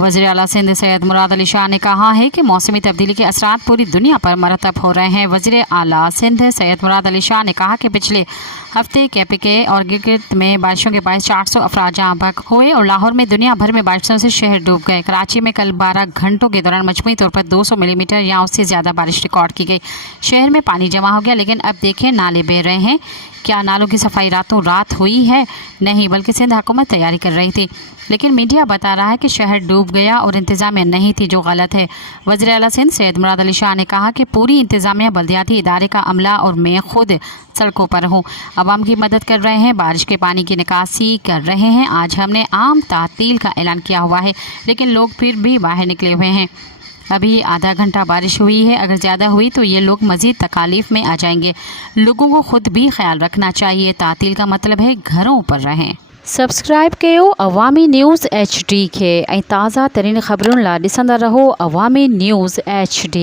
वज़ीर आला सिंध सैयद मुराद अली शाह ने कहा है कि मौसमी तब्दीली के असरात पूरी दुनिया पर मरतब हो रहे हैं। वज़ीर आला सिंध सैयद मुराद अली शाह ने कहा कि पिछले हफ्ते KPK और गिलगित में बारिशों के बायस 400 अफराद जहाँ बहक हुए और लाहौर में दुनिया भर में बारिशों से शहर डूब गए। कराची में कल 12 घंटों के दौरान मजमूई तौर पर 200 मिलीमीटर या उससे ज़्यादा बारिश रिकॉर्ड की गई। शहर में पानी जमा हो गया, लेकिन अब देखें नाले बह रहे हैं। क्या नालों की सफाई रातों रात हुई है? नहीं, बल्कि सिंध हुकूमत तैयारी कर रही थी, लेकिन मीडिया बता रहा है कि शहर डूब गया और इंतजामिया नहीं थी, जो गलत है। वज़ीर आला सिंध सैयद मुराद अली शाह ने कहा कि पूरी इंतजामिया बल्दियाती इदारे का अमला और मैं खुद सड़कों पर हूँ, आवाम की मदद कर रहे हैं, बारिश के पानी की निकासी कर रहे हैं। आज हमने आम तातील का ऐलान किया हुआ है, लेकिन लोग फिर भी बाहर निकले हुए हैं। अभी आधा घंटा बारिश हुई है, अगर ज़्यादा हुई तो ये लोग मज़ीद तकालीफ में आ जाएंगे। लोगों को खुद भी ख्याल रखना चाहिए। तातील का मतलब है घरों पर रहें। सब्सक्राइब कयो अवामी न्यूज़ HD खे ऐं ताज़ा तरीन ख़बरुनि लाइ ॾिसंदा रहो अवामी न्यूज़ HD।